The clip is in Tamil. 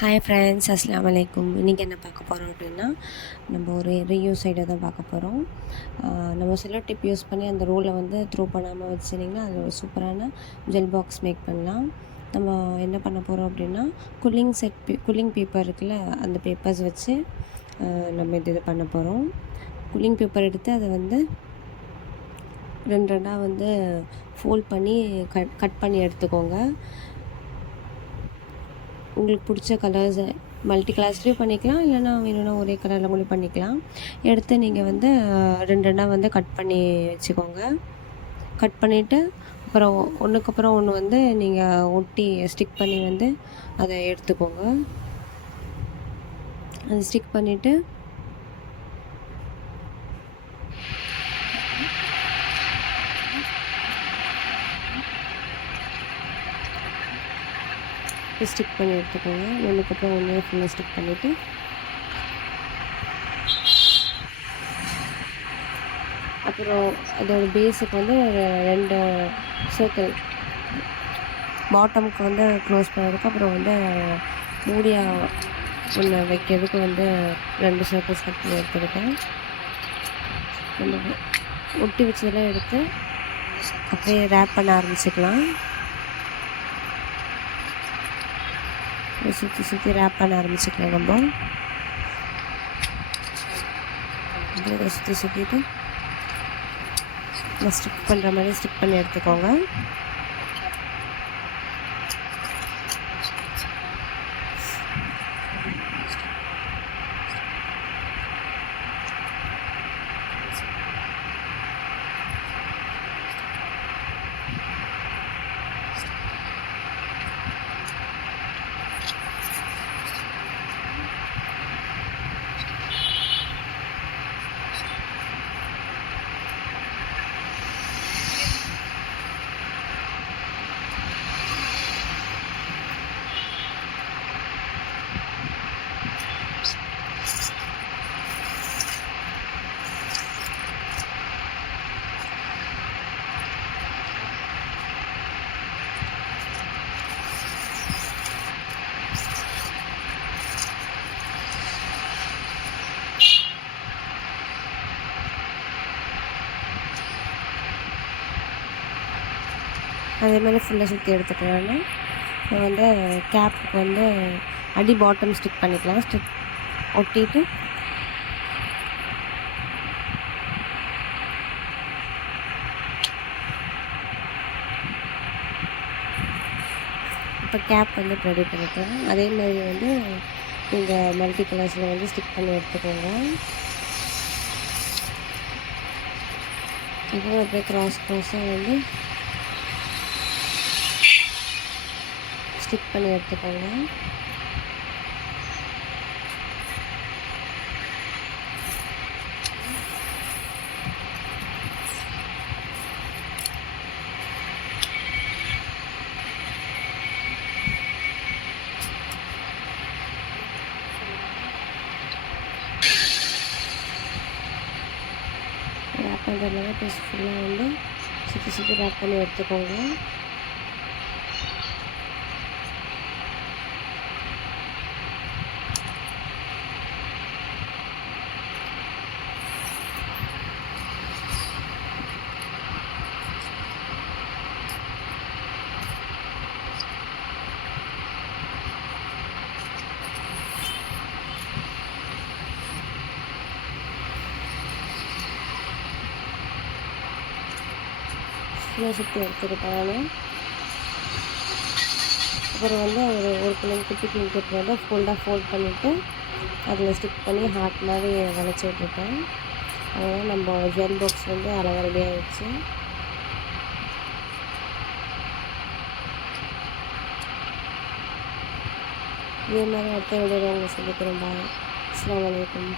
ஹாய் ஃப்ரெண்ட்ஸ், அஸ்ஸலாமு அலைக்கும். இன்றைக்கி என்ன பார்க்க போகிறோம் அப்படின்னா, நம்ம ஒரு ரிவ்யூ சைடை தான் பார்க்க போகிறோம். நம்ம செல்லோ டிப் யூஸ் பண்ணி அந்த ரோலை வந்து த்ரோ பண்ணாமல் வச்சுருந்தீங்கன்னா அது ஒரு சூப்பரான ஜெல் பாக்ஸ் மேக் பண்ணலாம். நம்ம என்ன பண்ண போகிறோம் அப்படின்னா, கூலிங் பேப்பர் இருக்குல்ல, அந்த பேப்பர்ஸ் வச்சு நம்ம இது பண்ண போகிறோம். கூலிங் பேப்பர் எடுத்து அதை வந்து ரெண்டாக வந்து ஃபோல்ட் பண்ணி கட் பண்ணி எடுத்துக்கோங்க. உங்களுக்கு பிடிச்ச கலர்ஸை மல்டி கலர்ஸ்லேயும் பண்ணிக்கலாம், இல்லைனா வேணும்னா ஒரே கலரில் கூட பண்ணிக்கலாம். எடுத்து நீங்கள் வந்து ரெண்டாக வந்து கட் பண்ணி வச்சுக்கோங்க. கட் பண்ணிவிட்டு அப்புறம் ஒன்றுக்கப்புறம் ஒன்று வந்து நீங்கள் ஒட்டி ஸ்டிக் பண்ணி வந்து அதை எடுத்துக்கோங்க. அதை ஸ்டிக் பண்ணிவிட்டு ஸ்டிக் பண்ணி எடுத்துக்கோங்க. ஒன்றுக்கப்புறம் ஒன்று ஃபுல்லாக ஸ்டிக் பண்ணிவிட்டு அப்புறம் அதோட பேஸுக்கு வந்து 2 சர்க்கிள் பாட்டமுக்கு வந்து க்ளோஸ் பண்ணதுக்கு அப்புறம் வந்து மூடியாக ஒன்று வைக்கிறதுக்கு வந்து 2 சர்க்கிள்ஸ் கட் பண்ணி எடுத்துக்கிட்டேன். நம்ம ஒட்டி வச்சதெல்லாம் எடுத்து அப்படியே ரேப் பண்ண ஆரம்பிச்சுக்கலாம். சுற்றி ரேப் பண்ண ஆரம்பிச்சுக்கலாம். நம்ம சுற்றிட்டு ஸ்டிக் பண்ணுற மாதிரி ஸ்டிக் பண்ணி எடுத்துக்கோங்க. அதே மாதிரி ஃபுல்லாக சுற்றி எடுத்துக்கலாம்னா இப்போ வந்து கேப்புக்கு வந்து அடி பாட்டம் ஸ்டிக் பண்ணிக்கலாம். ஸ்டிக் ஒட்டிட்டு இப்போ கேப் வந்து ரெடி பண்ணிக்கலாம். அதே மாதிரி வந்து நீங்கள் மல்டி கலர்ஸில் வந்து ஸ்டிக் பண்ணி எடுத்துக்கோங்க. அப்புறம் அப்படியே க்ராஸாக வந்து ஸ்டிக் பண்ணி எடுத்துக்கோங்க. ரேப் பண்ணுறதுனால ஃபுல்லாக வந்து சுற்றி ரேப் பண்ணி எடுத்துக்கோங்க. சுற்றி எடுத்துக்கிட்டாங்க. அப்புறம் வந்து ஒரு குட்டி பேப்பர் வந்து ஃபோல்ட் பண்ணிவிட்டு அதில் ஸ்டிக் பண்ணி ஹார்ட் மாதிரி வளைச்சி விட்டுட்டேன். அதனால் நம்ம ஜெல் பாக்ஸ் வந்து அழகாக ரெடி ஆகிடுச்சு. இதே மாதிரி அடுத்த வீடியோவில் உங்களுக்கு சொல்லிக்கிறேன். பாய். அஸ்ஸலாமு அலைக்கும்.